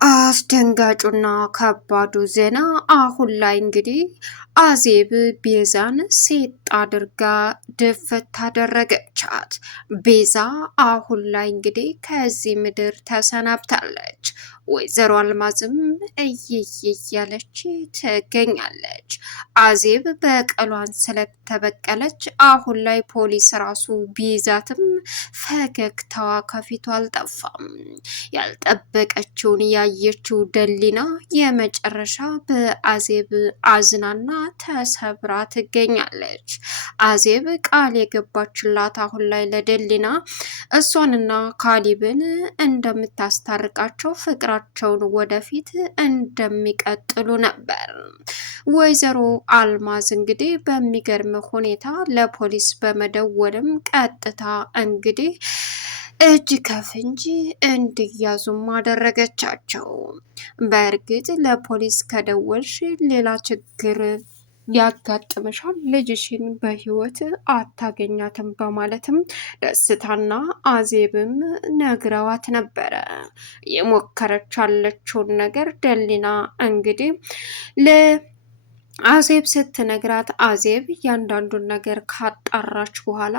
አስደንጋጩና ከባዱ ዜና አሁን ላይ እንግዲህ አዜብ ቤዛን ሴት አድርጋ ድፍት ታደረገቻት። ቤዛ አሁን ላይ እንግዲህ ከዚህ ምድር ተሰናብታለች። ወይዘሮ አልማዝም እያለች ትገኛለች። አዜብ በቀሏን ስለተበቀለች አሁን ላይ ፖሊስ ራሱ ቢይዛትም ፈገግታዋ ከፊቷ አልጠፋም። ያልጠበቀችውን ያየችው ደሊና የመጨረሻ በአዜብ አዝናና ተሰብራ ትገኛለች። አዜብ ቃል የገባችላት አሁን ላይ ለደሊና እሷንና ካሊብን እንደምታስታርቃቸው ፍቅራቸውን ወደፊት እንደሚቀጥሉ ነበር። ወይዘሮ አልማዝ እንግዲህ በሚገርም ሁኔታ ለፖሊስ በመደወልም ቀጥታ እንግዲህ እጅ ከፍንጅ እንዲያዙም አደረገቻቸው። በእርግጥ ለፖሊስ ከደወልሽ ሌላ ችግር ያጋጥመሻል፣ ልጅሽን በህይወት አታገኛትም በማለትም ደስታና አዜብም ነግረዋት ነበረ። የሞከረች ያለችውን ነገር ደሊና እንግዲህ አዜብ ስትነግራት አዜብ እያንዳንዱን ነገር ካጣራች በኋላ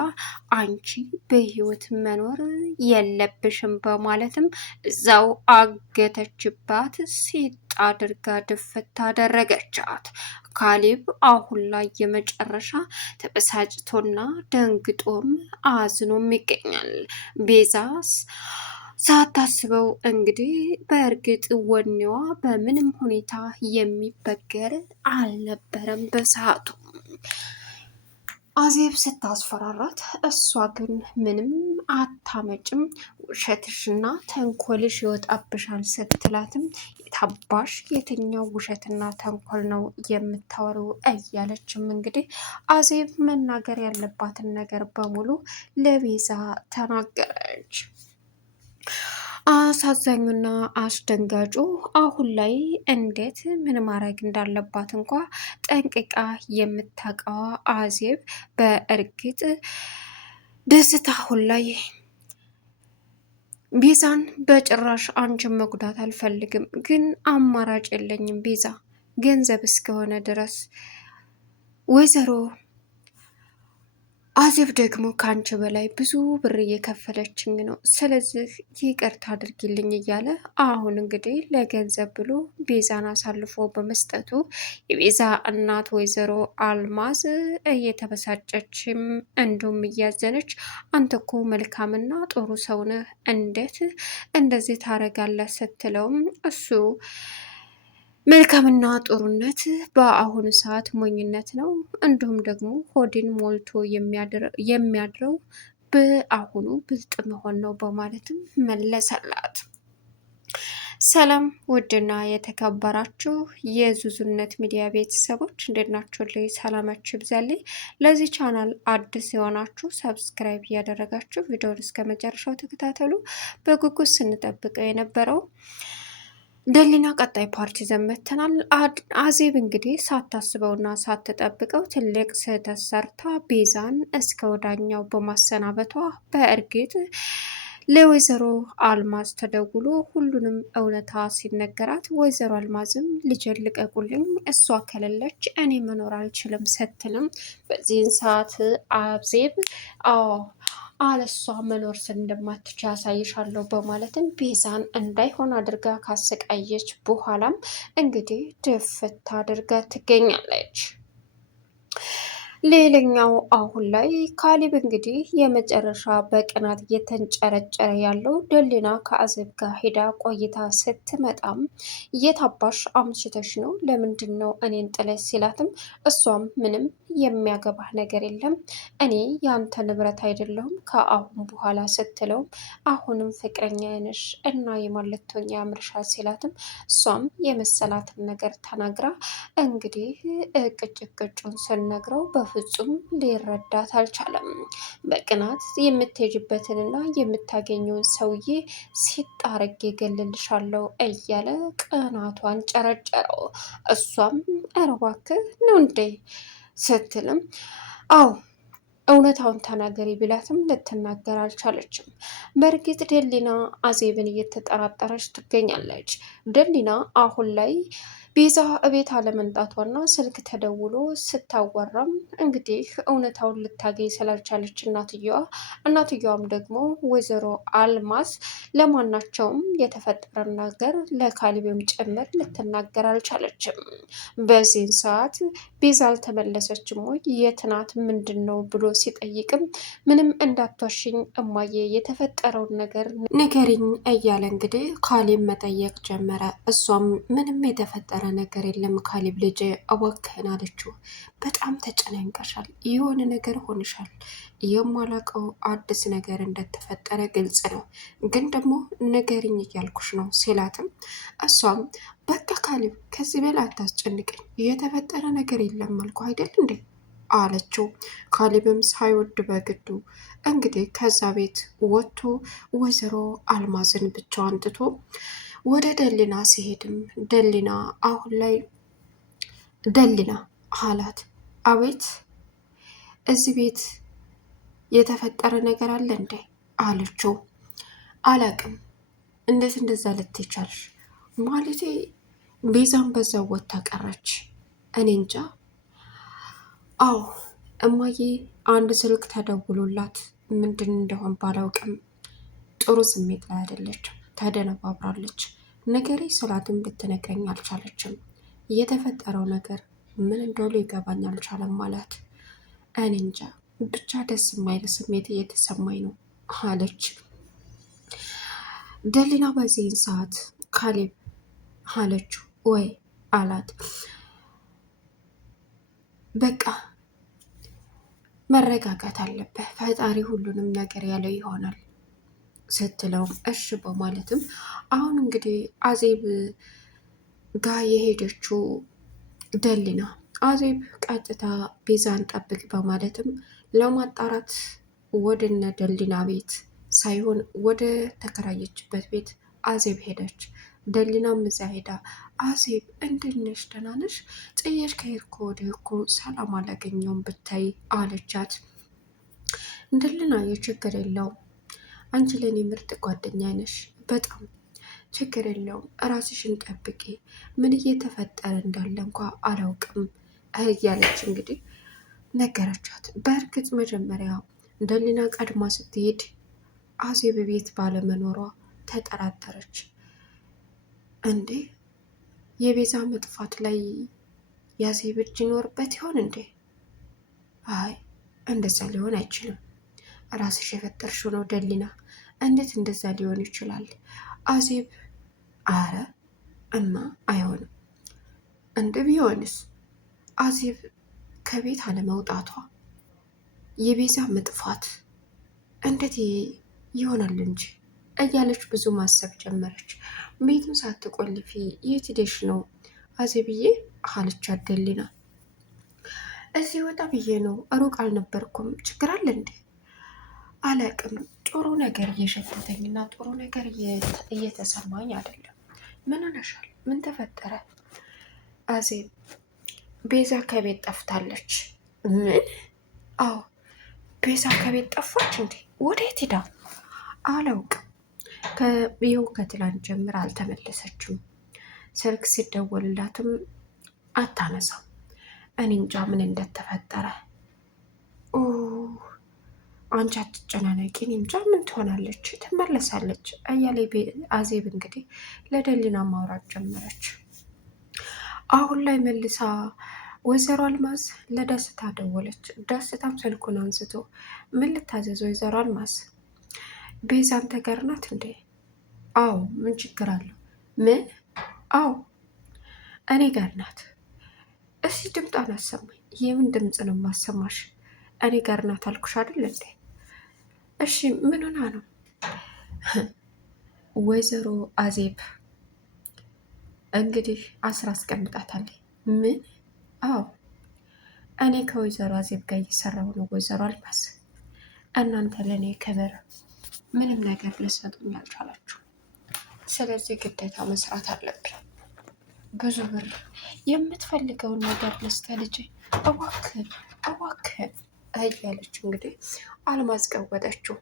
አንቺ በህይወት መኖር የለብሽም በማለትም እዛው አገተችባት። ሴት አድርጋ ድፍት አደረገቻት። ካሌብ አሁን ላይ የመጨረሻ ተበሳጭቶና ደንግጦም አዝኖም ይገኛል። ቤዛስ ሳታስበው እንግዲህ በእርግጥ ወኔዋ በምንም ሁኔታ የሚበገር አልነበረም በሰዓቱ። አዜብ ስታስፈራራት እሷ ግን ምንም አታመጭም፣ ውሸትሽና ተንኮልሽ ይወጣብሻል ስትላትም የታባሽ የትኛው ውሸትና ተንኮል ነው የምታወሪው እያለችም እንግዲህ አዜብ መናገር ያለባትን ነገር በሙሉ ለቤዛ ተናገረች። አሳዛኙና አስደንጋጩ አሁን ላይ እንዴት ምን ማድረግ እንዳለባት እንኳ ጠንቅቃ የምታውቀዋ አዜብ በእርግጥ ደስታ አሁን ላይ ቤዛን በጭራሽ አንቺን መጉዳት አልፈልግም፣ ግን አማራጭ የለኝም ቤዛ ገንዘብ እስከሆነ ድረስ ወይዘሮ አዜብ ደግሞ ከአንቺ በላይ ብዙ ብር እየከፈለችኝ ነው፣ ስለዚህ ይቅርታ አድርጊልኝ እያለ አሁን እንግዲህ ለገንዘብ ብሎ ቤዛን አሳልፎ በመስጠቱ የቤዛ እናት ወይዘሮ አልማዝ እየተበሳጨችም እንዲሁም እያዘነች አንተ እኮ መልካምና ጥሩ ሰው ነህ፣ እንዴት እንደዚህ ታረጋለህ ስትለውም እሱ መልካምና ጥሩነት በአሁኑ ሰዓት ሞኝነት ነው፣ እንዲሁም ደግሞ ሆድን ሞልቶ የሚያድረው በአሁኑ ብልጥ መሆን ነው በማለትም መለሰላት። ሰላም ውድና የተከበራችሁ የዙዙነት ሚዲያ ቤተሰቦች እንዴት ናችሁ? ላይ ሰላማችሁ ይብዛልኝ። ለዚህ ቻናል አዲስ የሆናችሁ ሰብስክራይብ እያደረጋችሁ ቪዲዮውን እስከ መጨረሻው ተከታተሉ። በጉጉት ስንጠብቀው የነበረው ደሊና ቀጣይ ፓርቲ ዘመተናል። አዜብ እንግዲህ ሳታስበውና ሳትጠብቀው ትልቅ ስህተት ሰርታ ቤዛን እስከ ወዳኛው በማሰናበቷ በእርግጥ ለወይዘሮ አልማዝ ተደውሎ ሁሉንም እውነታ ሲነገራት ወይዘሮ አልማዝም ልጄን ልቀቁልኝ፣ እሷ ከሌለች እኔ መኖር አልችልም ስትልም በዚህን ሰዓት አዜብ አለሷ መኖር እንደማትችል ያሳይሻለሁ በማለትም ቤዛን እንዳይሆን አድርጋ ካሰቃየች በኋላም እንግዲህ ድፍት አድርጋ ትገኛለች። ሌላኛው አሁን ላይ ካሊብ እንግዲህ የመጨረሻ በቅናት እየተንጨረጨረ ያለው ደሊና ከአዜብ ጋር ሄዳ ቆይታ ስትመጣም የታባሽ አምሽተሽ ነው ለምንድን ነው እኔን ጥለሽ ሲላትም እሷም ምንም የሚያገባህ ነገር የለም እኔ ያንተ ንብረት አይደለሁም ከአሁን በኋላ ስትለውም አሁንም ፍቅረኛ ነሽ እና የማለቶኛ ያምርሻል ሲላትም እሷም የመሰላትን ነገር ተናግራ እንግዲህ ቅጭቅጩን ስነግረው በፍጹም ሊረዳት አልቻለም። በቅናት የምትሄጅበትንና የምታገኘውን ሰውዬ ሲጣረግ እገልልሻለሁ እያለ ቅናቷን ጨረጨረው። እሷም ኧረ እባክህ ነው እንዴ ስትልም አዎ እውነታውን ተናገሪ ቢላትም ልትናገር አልቻለችም። በእርግጥ ደሊና አዜብን እየተጠራጠረች ትገኛለች። ደሊና አሁን ላይ ቤዛ እቤት አለመምጣቷና ስልክ ተደውሎ ስታወራም እንግዲህ እውነታውን ልታገኝ ስላልቻለች እናትየዋም ደግሞ ወይዘሮ አልማዝ ለማናቸውም የተፈጠረ ነገር ለካሊብም ጭምር ልትናገር አልቻለችም። በዚህን ሰዓት ቤዛ አልተመለሰችም ወይ የት ናት ምንድን ነው ብሎ ሲጠይቅም ምንም እንዳትዋሽኝ እማዬ የተፈጠረውን ነገር ንገሪኝ እያለ እንግዲህ ካሊብ መጠየቅ ጀመረ። እሷም ምንም የተፈጠረ ነገር የለም ካሊብ ልጅ እባክህን አለችው። በጣም ተጨናንቀሻል፣ የሆነ ነገር ሆንሻል፣ የማላውቀው አዲስ ነገር እንደተፈጠረ ግልጽ ነው፣ ግን ደግሞ ንገሪኝ እያልኩሽ ነው ሲላትም እሷም በቃ ካሊብ ከዚህ በላይ አታስጨንቀኝ፣ የተፈጠረ ነገር የለም አልኩ አይደል እንዴ አለችው። ካሊብም ሳይወድ በግዱ እንግዲህ ከዛ ቤት ወጥቶ ወይዘሮ አልማዝን ብቻዋን ትቶ ወደ ደሊና ሲሄድም ደሊና አሁን ላይ ደሊና አላት። አቤት እዚህ ቤት የተፈጠረ ነገር አለ እንዴ አለችው። አላቅም እንዴት እንደዛ ልትይ ቻልሽ? ማለቴ ቤዛም በዛው ወጥታ ቀረች። እኔ እንጃ። አዎ እማዬ አንድ ስልክ ተደውሎላት ምንድን እንደሆን ባላውቅም ጥሩ ስሜት ላይ አይደለችም፣ ተደነባብራለች። ነገሬ ስላትም ልትነግረኝ አልቻለችም። የተፈጠረው ነገር ምን እንደሆነ ሊገባኝ አልቻለም ማለት እኔ እንጃ ብቻ ደስ የማይል ስሜት እየተሰማኝ ነው አለች ደሊና። በዚህን ሰዓት ካሌብ አለችው ወይ አላት። በቃ መረጋጋት አለበት፣ ፈጣሪ ሁሉንም ነገር ያለው ይሆናል ስትለውም እሺ በማለትም አሁን እንግዲህ አዜብ ጋር የሄደችው ደሊና አዜብ ቀጥታ ቤዛን ጠብቅ በማለትም ለማጣራት ወደነ ደሊና ቤት ሳይሆን ወደ ተከራየችበት ቤት አዜብ ሄደች። ደሊናም እዛ ሄዳ አዜብ እንዴት ነሽ? ደህና ነሽ? ጥየሽ ከሄድኩ ወዲህ እኮ ሰላም አላገኘውም ብታይ አለቻት። ደሊና የችግር የለውም አንቺ ለእኔ ምርጥ ጓደኛ ነሽ፣ በጣም ችግር የለውም ራስሽን ጠብቂ፣ ምን እየተፈጠረ እንዳለ እንኳ አላውቅም እያለች እንግዲህ ነገረቻት። በእርግጥ መጀመሪያ ደሊና ቀድማ ስትሄድ አዜብ ቤት ባለመኖሯ ተጠራጠረች። እንዴ የቤዛ መጥፋት ላይ የአዜብ እጅ ይኖርበት ይሆን እንዴ? አይ እንደዛ ሊሆን አይችልም፣ ራስሽ የፈጠርሽው ነው ደሊና፣ እንዴት እንደዛ ሊሆን ይችላል? አዜብ አረ እማ አይሆንም። እንደ ቢሆንስ አዜብ ከቤት አለመውጣቷ የቤዛ መጥፋት እንዴት ይሆናል እንጂ እያለች ብዙ ማሰብ ጀመረች። ቤቱን ሳትቆልፊ የት ሄደሽ ነው አዜብዬ አለቻት ደሊና። እዚህ ወጣ ብዬ ነው፣ ሩቅ አልነበርኩም። ችግር አለ እንዴ? አላቅም፣ ጥሩ ነገር እየሸተተኝና ጥሩ ነገር እየተሰማኝ አይደለም። ምን ሆነሻል? ምን ተፈጠረ? አዜብ ቤዛ ከቤት ጠፍታለች። ምን? አዎ ቤዛ ከቤት ጠፋች እንዴ? ወዴት ሄዳ? አላውቅም። ይኸው ከትላንት ጀምራ አልተመለሰችም። ስልክ ሲደወልላትም አታነሳም። እኔ እንጃ ምን እንደተፈጠረ። አንቺ አትጨናነቂ፣ እኔ እንጃ ምን ትሆናለች፣ ትመለሳለች እያለ አዜብ እንግዲህ ለደሊና ማውራት ጀመረች። አሁን ላይ መልሳ ወይዘሮ አልማዝ ለደስታ ደወለች። ደስታም ስልኩን አንስቶ ምን ልታዘዝ ወይዘሮ አልማዝ? ቤዛ አንተ ጋር ናት እንዴ? አዎ ምን ችግር አለው? ምን? አዎ እኔ ጋር ናት። እስኪ ድምጧን አሰማኝ። የምን ድምፅ ነው ማሰማሽ? እኔ ጋር ናት አልኩሽ አይደል እንዴ? እሺ ምን ሆና ነው? ወይዘሮ አዜብ እንግዲህ አስቀምጣታለች። ምን? አዎ እኔ ከወይዘሮ አዜብ ጋር እየሰራሁ ነው ወይዘሮ አልማዝ። እናንተ ለእኔ ክብር ምንም ነገር ልሰጡኝ አልቻላችሁ። ስለዚህ ግዴታ መስራት አለብኝ። ብዙ ብር፣ የምትፈልገውን ነገር ልስጥህ ልጄ፣ እባክህን እባክህን እያለች እንግዲህ አልማዝ ቀወጠችው።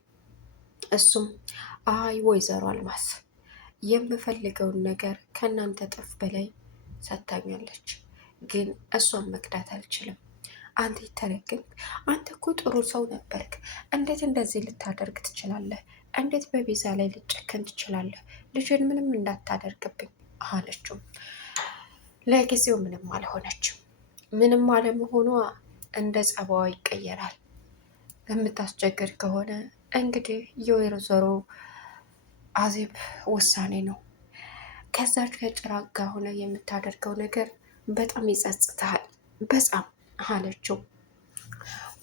እሱም አይ ወይዘሮ አልማዝ የምፈልገውን ነገር ከእናንተ እጥፍ በላይ ሰጥታኛለች፣ ግን እሷን መክዳት አልችልም። አንተ ይተረግም፣ አንተ እኮ ጥሩ ሰው ነበርክ። እንዴት እንደዚህ ልታደርግ ትችላለህ? እንዴት በቤዛ ላይ ልጨከን ትችላለህ? ልጅን ምንም እንዳታደርግብኝ አለችው። ለጊዜው ምንም አልሆነችም። ምንም አለመሆኗ እንደ ጸባዋ ይቀየራል። የምታስቸግር ከሆነ እንግዲህ የወይዘሮ አዜብ ውሳኔ ነው። ከዛች ከጭራቅ ጋር ሆነ የምታደርገው ነገር በጣም ይጸጽትሃል፣ በጣም አለችው።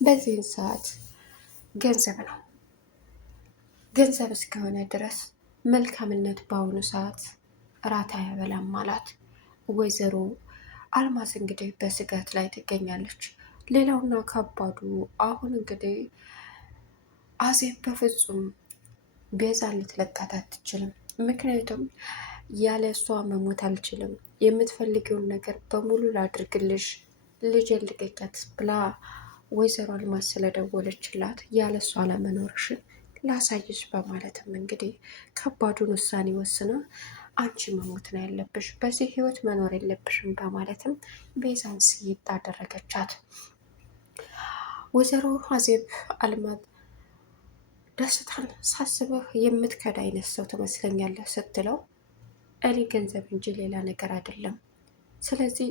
በዚህን ሰዓት ገንዘብ ነው። ገንዘብ እስከሆነ ድረስ መልካምነት በአሁኑ ሰዓት ራት አያበላም አላት። ወይዘሮ አልማዝ እንግዲህ በስጋት ላይ ትገኛለች። ሌላውና ከባዱ አሁን እንግዲህ አዜብ በፍጹም ቤዛን ልትለቃት አትችልም። ምክንያቱም ያለ እሷ መሞት አልችልም፣ የምትፈልጊውን ነገር በሙሉ ላድርግልሽ፣ ልጄን ልቀቂያት ብላ ወይዘሮ አልማዝ ስለደወለችላት ያለ እሷ ለመኖርሽን ላሳይሽ በማለትም እንግዲህ ከባዱን ውሳኔ ወስና አንቺ መሞት ነው ያለብሽ፣ በዚህ ህይወት መኖር የለብሽም በማለትም ቤዛን ስይጥ አደረገቻት። ወይዘሮ አዜብ አልማዝ ደስታን ሳስበህ የምትከዳ አይነት ሰው ትመስለኛለህ ስትለው እኔ ገንዘብ እንጂ ሌላ ነገር አይደለም፣ ስለዚህ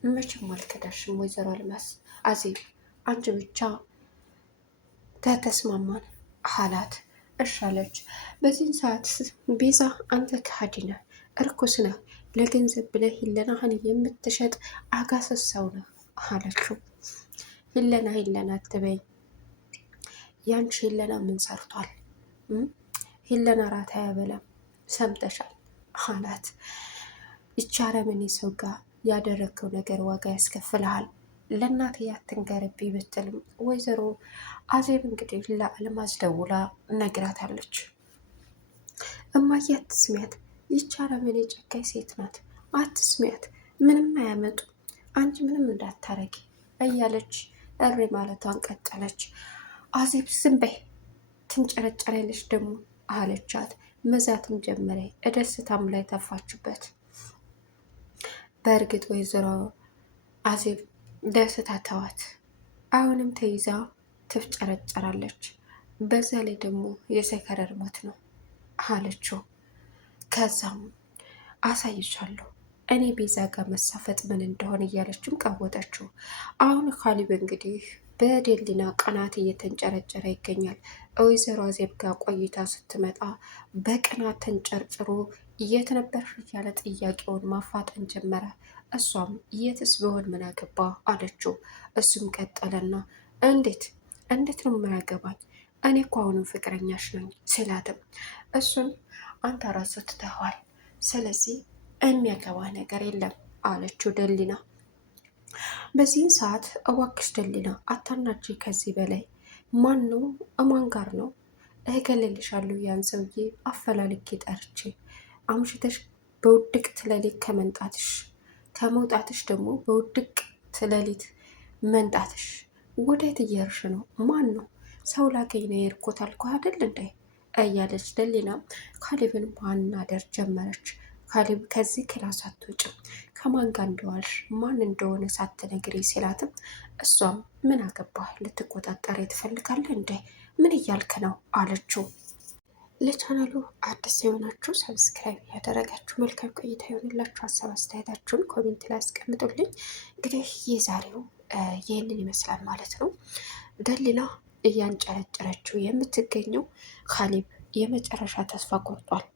መቼም አልከዳሽም ወይዘሮ አልማዝ አዜብ፣ አንቺ ብቻ ተተስማማን አላት። እሺ አለች። በዚህን ሰዓት ቤዛ አንተ ከሃዲ ነህ፣ እርኩስ ነህ፣ ለገንዘብ ብለህ ሂለናህን የምትሸጥ አጋሰስ ሰው ነህ አለችው። ሂለና አትበይ፣ ያንቺ ሂለና ምን ሰርቷል? ሂለና ራት አያበላም ሰምተሻል አላት። ይቺ አረመኔ ሰው ጋር ያደረግከው ነገር ዋጋ ያስከፍልሃል፣ ለእናት ያትንገርብኝ ብትልም ወይዘሮ አዜብ እንግዲህ ለአልማዝ ደውላ ነግራታለች። እማዬ አትስሚያት፣ ይቺ አረመኔ ጨካኝ ሴት ናት፣ አትስሚያት፣ ምንም አያመጡ፣ አንቺ ምንም እንዳታረጊ እያለች እሪ ማለቷን ቀጠለች። አዜብ ዝም በይ ትንጨረጨሪያለች ደግሞ አለቻት። መዛትም ጀመረ። ደስታም ላይ ተፋችበት። በእርግጥ ወይዘሮ አዜብ ደስታ ተዋት። አሁንም ተይዛ ትፍጨረጨራለች። በዛ ላይ ደግሞ የሰከረር ሞት ነው አለችው። ከዛም አሳይቻለሁ እኔ ቤዛ ጋር መሳፈጥ ምን እንደሆነ እያለችም ቀወጠችው። አሁን ካሊብ እንግዲህ በዴሊና ቅናት እየተንጨረጨረ ይገኛል። ወይዘሮ አዜብ ጋር ቆይታ ስትመጣ በቅናት ተንጨርጭሮ የት ነበርሽ እያለ ጥያቄውን ማፋጠን ጀመረ። እሷም የትስ ብሆን ምን አገባ አለችው። እሱም ቀጠለና እንዴት ነው የማያገባኝ? እኔ እኮ አሁንም ፍቅረኛሽ ነኝ ሲላትም እሱን አንተ ራስህ ትተኸዋል፣ ስለዚህ የሚያገባ ነገር የለም አለችው ደሊና። በዚህን ሰዓት እባክሽ ደሊና አታናጂ፣ ከዚህ በላይ ማን ነው እማን ጋር ነው? እገለልሻለሁ፣ ያን ሰውዬ አፈላልጌ ጠርቼ አምሽተሽ በውድቅት ሌሊት ከመውጣትሽ ደግሞ በውድቅት ሌሊት መንጣትሽ ወዴት እየሄድሽ ነው? ማን ነው? ሰው ላገኝ ነው የሄድኩት አልኩህ አይደል እንዴ እያለች ደሊና ካሊብን ማናደር ጀመረች። ካሊብ ከዚህ ክላስ አትወጭም፣ ከማን ጋር እንደዋልሽ ማን እንደሆነ ሳትነግሪ ሲላትም እሷም ምን አገባህ ልትቆጣጠር ትፈልጋለህ እንዴ? ምን እያልክ ነው አለችው። ለቻናሉ አዲስ የሆናችሁ ሰብስክራይብ ያደረጋችሁ መልካም ቆይታ ይሆንላችሁ። ሀሳብ አስተያየታችሁን ኮሜንት ላይ አስቀምጡልኝ። እንግዲህ የዛሬው ይህንን ይመስላል ማለት ነው። ደሊና እያንጨረጨረችው የምትገኘው ካሊብ የመጨረሻ ተስፋ ቆርጧል።